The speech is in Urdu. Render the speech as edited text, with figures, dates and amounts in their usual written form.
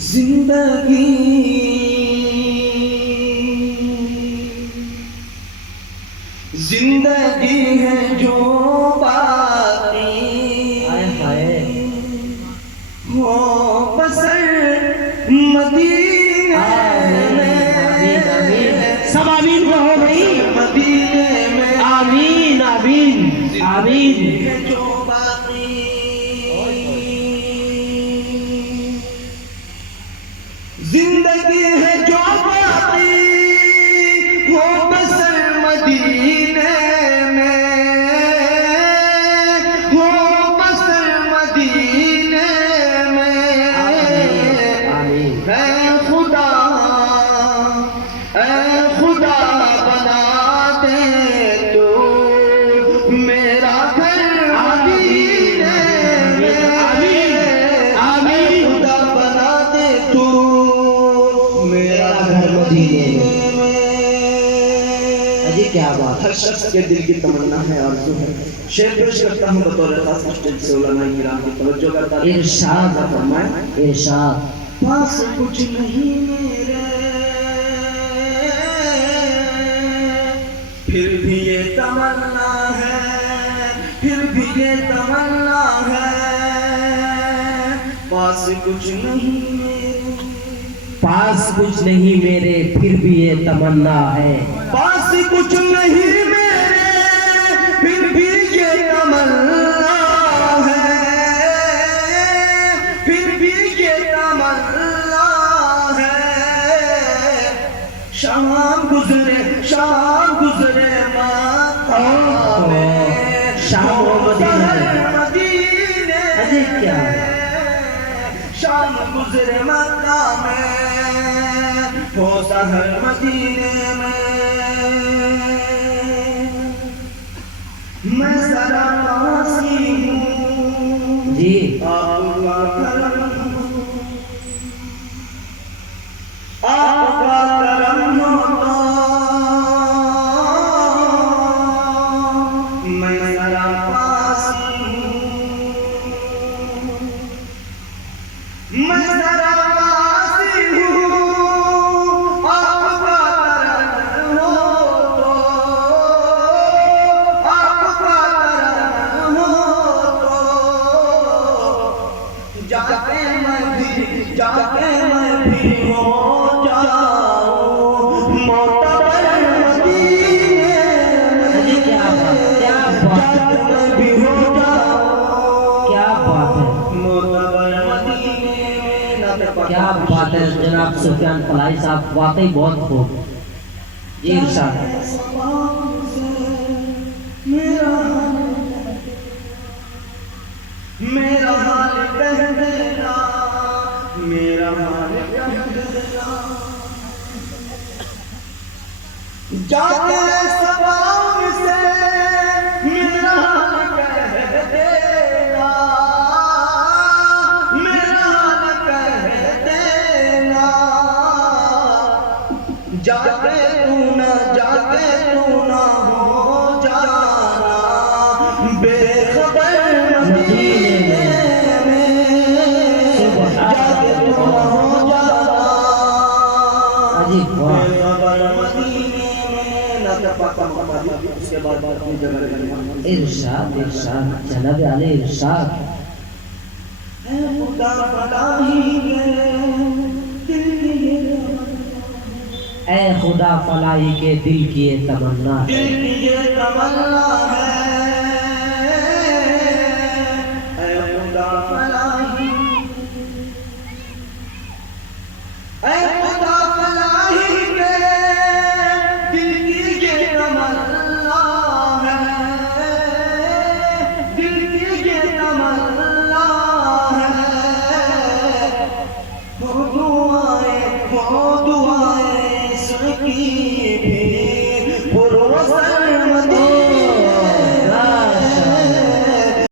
زندگی زندگی ہے جو باقی ہو بسر مدینے میں سب آمین کہو بھائی مدینے میں آمین آمین آمین جو باقی زندگی ہے جو باقی ہو بسر مدینے میں ہو بسر مدینے میں اے خدا بنا دے تو میرا گھر مدینے میں خدا بنا دے تو میرا گھر مدینے میں جی کیا بات ہر شخص کے دل کی تمنا ہے آرزو ہے شعر پیش کرتا ہوں بطور خاص مشکل سے علماء کرام کی توجہ کرتا ہوں ارشاد فرمائے ارشاد پاس کچھ نہیں میرے پھر بھی یہ تمنا ہے پھر بھی یہ تمنا ہے پاس کچھ نہیں میرے پاس کچھ نہیں میرے پھر بھی یہ تمنا ہے پاس کچھ نہیں میرے پھر بھی یہ تمنا ہے پھر بھی یہ تمنا ہے شام گزرے مقام شام مدینے ارے کیا شام گزرے مقام ہو سحر مدینے میں ذرا واسی ہوں جی آپ کا کرم آپ کا کرم ہوتا میں ذرا واسی ہوں میں ذرا واسی ہوں آپ کا کرم ہو تو آپ کا کرم ہو تو جا کے میں بھی ہو جاؤں معتبر مدینے میں کیا بات کیا بات جا کے میں بھی ہو جاؤں کیا بات ہے معتبر مدینے میں کیا بات ہے جناب سفیان فلاحی صاحب واقعی بہت خوب جی ارشاد میرا حال کہہ دینا میرا حال کہہ دینا جا کے سباؤں سے میرا حال کہہ دینا میرا حال کہہ دینا جا کے تو نہ ہو جانا بے خبر مدینے میں جا کے تو نہ ہو جانا عجیب بے واہ خبر مدینے میں نہ پاکا مقابل اس کے بعد اپنی جگہ لگانا ارشاد ارشاد جناب علی ارشاد اے خدا فلاحی کے دل کی یہ اے خدا فلاحی کے دل کی یہ تمنا ہے دل کی یہ تمنا ہے